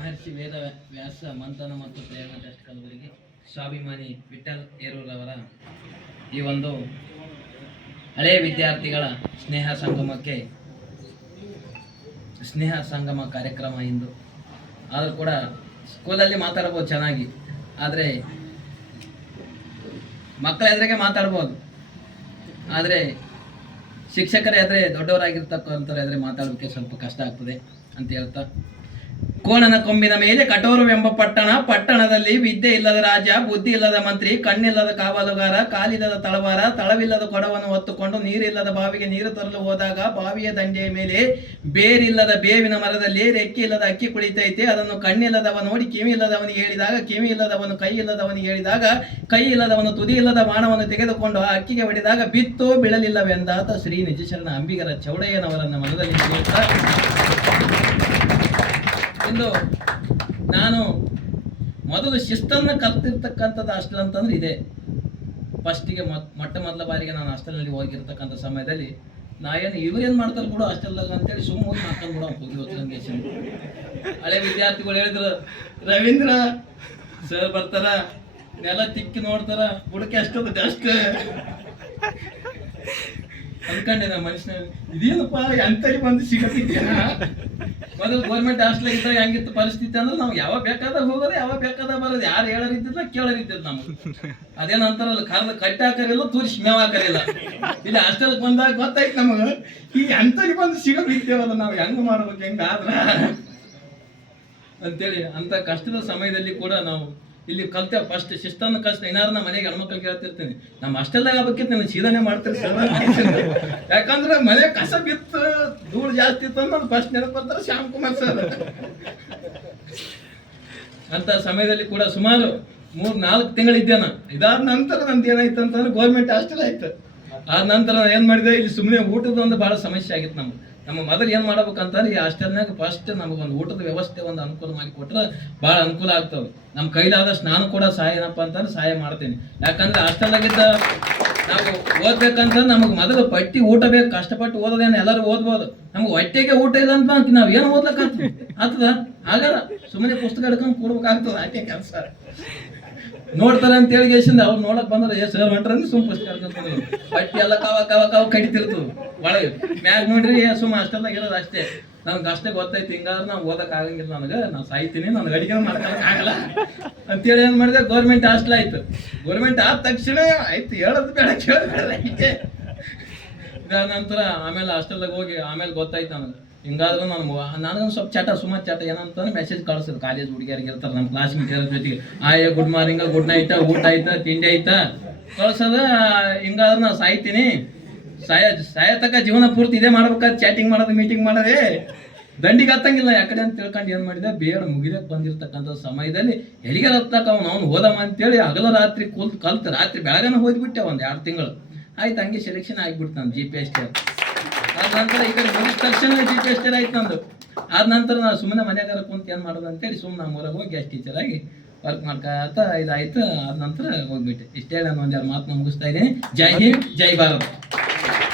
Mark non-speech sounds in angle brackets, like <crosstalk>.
ಮಹರ್ಷಿ ವೇದ ವ್ಯಾಸ ಮಂಥನ ಮತ್ತು ಪ್ರೇರಣ ಸ್ವಾಭಿಮಾನಿ ವಿಠಲ್ ಏರೂರವರ ಈ ಒಂದು ಹಳೆಯ ವಿದ್ಯಾರ್ಥಿಗಳ ಸ್ನೇಹ ಸಂಗಮಕ್ಕೆ ಸ್ನೇಹ ಸಂಗಮ ಕಾರ್ಯಕ್ರಮ ಇಂದು. ಆದರೂ ಕೂಡ ಸ್ಕೂಲಲ್ಲಿ ಮಾತಾಡ್ಬೋದು ಚೆನ್ನಾಗಿ. ಆದರೆ ಮಕ್ಕಳ ಎದುರಿಗೆ ಮಾತಾಡ್ಬೋದು. ಆದರೆ ಶಿಕ್ಷಕರ ಎದುರೆ ದೊಡ್ಡವರಾಗಿರ್ತಕ್ಕಂಥವ್ರ ಎದುರೆ ಮಾತಾಡೋಕ್ಕೆ ಸ್ವಲ್ಪ ಕಷ್ಟ ಆಗ್ತದೆ ಅಂತ ಹೇಳ್ತಾ ಕೋಣನ ಕೊಂಬಿನ ಮೇಲೆ ಕಠೋರವೆಂಬ ಪಟ್ಟಣ, ಪಟ್ಟಣದಲ್ಲಿ ವಿದ್ಯೆ ಇಲ್ಲದ ರಾಜ, ಬುದ್ಧಿ ಇಲ್ಲದ ಮಂತ್ರಿ, ಕಣ್ಣಿಲ್ಲದ ಕಾವಲುಗಾರ, ಕಾಲಿಲ್ಲದ ತಳವಾರ, ತಳವಿಲ್ಲದ ಕೊಡವನ್ನು ಹೊತ್ತುಕೊಂಡು ನೀರಿಲ್ಲದ ಬಾವಿಗೆ ನೀರು ತರಲು ಹೋದಾಗ ಬಾವಿಯ ದಂಡೆಯ ಮೇಲೆ ಬೇರಿಲ್ಲದ ಬೇವಿನ ಮರದಲ್ಲಿ ರೆಕ್ಕೆ ಇಲ್ಲದ ಅಕ್ಕಿ ಕುಳಿತೈತೆ. ಅದನ್ನು ಕಣ್ಣಿಲ್ಲದವ ನೋಡಿ, ಕಿವಿ ಇಲ್ಲದವನಿಗೆ ಹೇಳಿದಾಗ, ಕಿವಿ ಇಲ್ಲದವನು ಕೈ ಇಲ್ಲದವನಿಗೆ ಹೇಳಿದಾಗ, ಕೈ ಇಲ್ಲದವನು ತುದಿ ಇಲ್ಲದ ಬಾಣವನ್ನು ತೆಗೆದುಕೊಂಡು ಆ ಅಕ್ಕಿಗೆ ಹೊಡೆದಾಗ ಬಿತ್ತು ಬೀಳಲಿಲ್ಲವೆಂದಾತ ಶ್ರೀ ನಿಜಶರಣ ಅಂಬಿಗರ ಚೌಡಯ್ಯನವರನ್ನ ಮನದಲ್ಲಿ ಇಂದು ನಾನು ಮೊದಲು ಶಿಸ್ತನ್ನು ಕಲ್ತಿರ್ತಕ್ಕಂಥದ್ದು ಹಾಸ್ಟೆಲ್ ಅಂತಂದ್ರೆ ಇದೆ. ಫಸ್ಟಿಗೆ ಮೊಟ್ಟ ಮೊದಲ ಬಾರಿಗೆ ನಾನು ಹಾಸ್ಟೆಲ್ನಲ್ಲಿ ಹೋಗಿರ್ತಕ್ಕಂಥ ಸಮಯದಲ್ಲಿ ನಾ ಏನು ಇವ್ರೇನು ಮಾಡ್ತಾರೆ ಕೂಡ ಹಾಸ್ಟೆಲ್ದಾಗ ಅಂತೇಳಿ ಸುಮ್ಮ ಹೋಗಿ ಹಾಕೊಂಡು ಹೋಗಿ ಹೊತ್ಕೊಂಡ್ ಹಳೆ ವಿದ್ಯಾರ್ಥಿಗಳು ಹೇಳಿದ್ರು, ರವೀಂದ್ರ ಸರ್ ಬರ್ತಾರ, ನೆಲ ತಿಕ್ಕಿ ನೋಡ್ತಾರ, ಹುಡುಕಿ ಅಷ್ಟೊಂದು ಡಸ್ಟ್ ಅನ್ಕೊಂಡೆ ನಾ ಮನುಷ್ಯನ ಇದೇನಪ್ಪ ಎಂತಲ್ಲಿ ಬಂದು ಸಿಗತ್ತಿದ್ದೇನ ಮೊದಲು ಗೌರ್ಮೆಂಟ್ ಹಾಸ್ಟೆಲ್ ಇದ್ದಾಗ ಹೆಂಗಿತ್ತು ಪರಿಸ್ಥಿತಿ ಅಂದ್ರೆ ನಾವು ಯಾವಾಗ ಬೇಕಾದಾಗ ಹೋಗೋದು ಯಾವಾಗ ಬೇಕಾದಾಗ ಬರೋದು, ಯಾರು ಹೇಳೋರಿದ್ದಿಲ್ಲ ಕೇಳೋರಿದ್ದಿಲ್ಲ ನಮ್ಗೆ. ಅದೇನಂತಾರಲ್ಲ ಕರ್ದ ಕಟ್ಟಿ ಹಾಕರಿಲ್ಲ ತೋರಿಸಿ ಮೇವ್ ಹಾಕರಿಲ್ಲ ಇಲ್ಲಿ ಹಾಸ್ಟೆಲ್ ಬಂದಾಗ ಗೊತ್ತಾಯ್ತು ನಮಗೆ, ಈ ಎಂತಲ್ಲಿ ಬಂದು ಸಿಗೋದಿತ್ತೇವಲ್ಲ ನಾವು ಹೆಂಗ್ ಮಾಡ್ಬೇಕು, ಹೆಂಗ ಆದ್ರ? ಅಂತೇಳಿ ಅಂತ ಕಷ್ಟದ ಸಮಯದಲ್ಲಿ ಕೂಡ ನಾವು ಇಲ್ಲಿ ಕಲ್ತೆ ಫಸ್ಟ್ ಶಿಸ್ತನ್ನು ಕಷ್ಟ ಏನಾರು ನಮ್ಮ ಮನೆಗೆ ಹೆಣ್ಮಕ್ಳಿಗೆ ಕೇಳ್ತಿರ್ತೀನಿ ನಮ್ಮ ಅಷ್ಟೆಲ್ಲ ಆಗ್ಬೇಕಿತ್ತು ನಾನು ಸೀದಾನೆ ಮಾಡ್ತೀನಿ <laughs> ಯಾಕಂದ್ರೆ ಮನೆ ಕಸ ಬಿತ್ತು ಧೂಳು ಜಾಸ್ತಿ ಇತ್ತು ಅಂದ್ರೆ ಫಸ್ಟ್ ನೆನಪು ಬರ್ತಾರೆ ಶ್ಯಾಮ್ ಕುಮಾರ್ ಸರ್ ಅಂತ ಸಮಯದಲ್ಲಿ ಕೂಡ ಸುಮಾರು ಮೂರ್ ನಾಲ್ಕು ತಿಂಗಳಿದ್ದೆ ನಾನು ಇದಾದ ನಂತರ ನಂದು ಏನಾಯ್ತು ಅಂತಂದ್ರೆ ಗೌರ್ಮೆಂಟ್ ಹಾಸ್ಟೆಲ್ ಆಯ್ತು. ಆದ ನಂತರ ನಾನು ಏನ್ ಮಾಡಿದೆ ಇಲ್ಲಿ ಸುಮ್ಮನೆ ಊಟದ ಒಂದು ಬಹಳ ಸಮಸ್ಯೆ ಆಗಿತ್ತು ನಮ್ಗೆ ನಮ್ಮ ಮೊದಲು ಏನ್ ಮಾಡ್ಬೇಕಂತಂದ್ರೆ ಈ ಹಾಸ್ಟೆಲ್ನಾಗ ಫಸ್ಟ್ ನಮಗೊಂದು ಊಟದ ವ್ಯವಸ್ಥೆ ಒಂದು ಅನುಕೂಲ ಮಾಡಿ ಕೊಟ್ರೆ ಬಹಳ ಅನುಕೂಲ ಆಗ್ತವೆ ನಮ್ಮ ಕೈಲಾದಷ್ಟು ನಾನು ಕೂಡ ಸಹಾಯ ಏನಪ್ಪ ಅಂತಂದ್ರೆ ಸಹಾಯ ಮಾಡ್ತೀನಿ. ಯಾಕಂದ್ರೆ ಹಾಸ್ಟೆಲ್ನಾಗಿದ್ದ ನಾವು ಓದ್ಬೇಕಂತಂದ್ರೆ ನಮಗೆ ಮೊದಲು ಪಟ್ಟಿ ಊಟ ಬೇಕು, ಕಷ್ಟಪಟ್ಟು ಓದೋದೇನು ಎಲ್ಲರೂ ಓದ್ಬೋದು. ನಮ್ಗೆ ಹೊಟ್ಟೆಗೆ ಊಟ ಇಲ್ಲ ಅಂತ ನಾವು ಏನು ಓದ್ಲಕ್ಕ ಆಗ್ತದ? ಆಗಲ್ಲ. ಸುಮ್ಮನೆ ಪುಸ್ತಕ ಹಿಡ್ಕೊಂಡು ಕೂಡ್ಬೇಕಾಗ್ತದ ಆಕೆ ಕೆಲಸ. ನೋಡ್ತಾರೆ ಅಂತ ಹೇಳಿ ಎಷ್ಟಿಂದ ಅವ್ರು ನೋಡಕ್ ಬಂದ್ರೆ, ಏ ಸರ್ ಹೊಂಟ್ರ ಸುಮ್ ಪುಸ್ತಕ ಬಟ್ಟೆ ಎಲ್ಲ ಕಾವ ಕಾವ ಕಾವ ಕಡಿತಿರ್ತು ಒಳಗೆ ಮ್ಯಾಗ ನೋಡ್ರಿ, ಏ ಸುಮ್ಮ ಅಷ್ಟೆಲ್ಲ ಇರೋದು ಅಷ್ಟೇ. ನನ್ಗೆ ಅಷ್ಟೇ ಗೊತ್ತೈತಿ ಹಿಂಗಾದ್ರೆ ನಾವು ಓದಕ್ ಆಗಂಗಿಲ್ಲ ನನಗೆ, ನಾನು ಸಾಯ್ತೀನಿ, ನನಗೆ ಅಡಿಗೆ ಮಾಡ್ಕೊಳಕ್ ಆಗಲ್ಲ. ಅಂತೇಳಿ ಏನ್ ಮಾಡಿದೆ ಗೌರ್ಮೆಂಟ್ ಹಾಸ್ಟೆಲ್ ಆಯ್ತು. ಗೌರ್ಮೆಂಟ್ ಆದ ತಕ್ಷಣ ಆಯ್ತು, ಹೇಳೋದು ಬೇಡ, ಕೇಳೋದು ಬೇಡ ನಂತರ ಆಮೇಲೆ ಹಾಸ್ಟೆಲ್ದಾಗ ಹೋಗಿ, ಆಮೇಲೆ ಗೊತ್ತಾಯ್ತು ನನಗೆ. ಹಿಂಗಾದ್ರೂ ನಾನು ನನಗೊಂದು ಸ್ವಲ್ಪ ಚಟ ಸುಮಾರು ಚಟ ಏನಂತಂದ್ರೆ ಮೆಸೇಜ್ ಕಳಿಸೋದು. ಕಾಲೇಜ್ ಹುಡುಗಿಯರಿಗೆ ಇರ್ತಾರೆ ನಮ್ಮ ಕ್ಲಾಸ್ ಮೇಟ್ ಜೊತೆಗೆ. ಆಯ ಗುಡ್ ಮಾರ್ನಿಂಗ್ ಗುಡ್ ನೈಟ್ ಊಟ ಆಯ್ತಾ, ತಿಂಡಿ ಆಯ್ತಾ? ಕಳ್ಸದ, ಹಿಂಗಾದ್ರೂ ನಾನು ಸಾಯ್ತೀನಿ. ಸಾಯ ಸಾಯತಕ್ಕ ಜೀವನ ಪೂರ್ತಿ ಇದೇ ಮಾಡ್ಬೇಕಾದ್ರೆ ಚಾಟಿಂಗ್ ಮಾಡೋದು ಮೀಟಿಂಗ್ ಮಾಡೋದೇ ದಂಡಿಗೆ ಹತ್ತಂಗಿಲ್ಲ. ಯಾಕಡೆ ಅಂತ ತಿಳ್ಕೊಂಡು ಏನು ಮಾಡಿದೆ? ಬೇಡ ಮುಗಿದಕ್ಕೆ ಬಂದಿರತಕ್ಕಂಥ ಸಮಯದಲ್ಲಿ ಎಲ್ಲಿಗೆ ಹತ್ತಕ್ಕ ಅವನು. ಅವ್ನು ಹೋದಮ್ಮ ಅಂತೇಳಿ ಹಗಲ ರಾತ್ರಿ ಕೂತು ಕಲ್ತು ರಾತ್ರಿ ಬೆಳಗನ ಹೋದ್ಬಿಟ್ಟೆ ಒಂದು ಎರಡು ತಿಂಗಳು. ಆಯ್ತು, ಹಂಗೆ ಸೆಲೆಕ್ಷನ್ ಆಗಿಬಿಡ್ತು ನಾನು ಜಿ ಪಿ ಎಸ್ ಟಿ ಆದ ನಂತರ ಈ ಕಡೆ ಬಂದ ತಕ್ಷಣ ಟೀಚರ್ ಆಯ್ತು ನಂದು. ಆದ ನಂತರ ನಾವು ಸುಮ್ಮನೆ ಮನೆಗಾರ ಕುಂತ ಏನು ಮಾಡೋದು ಅಂತೇಳಿ ಸುಮ್ಮನೆ ನಮ್ಮ ಊರಾಗ ಹೋಗಿ ಗೆಸ್ಟ್ ಟೀಚರ್ ಆಗಿ ವರ್ಕ್ ಮಾಡ್ಕೊತ ಇದಾಯ್ತು. ಆದ ನಂತರ ಹೋಗ್ಬಿಟ್ಟೆ. ಇಷ್ಟೇ ನಾನು ಒಂದೆರಡು ಮಾತು ಮುಗಿಸ್ತಾ ಇದ್ದೀನಿ. ಜೈ ಹಿಂದ್, ಜೈ ಭಾರತ್.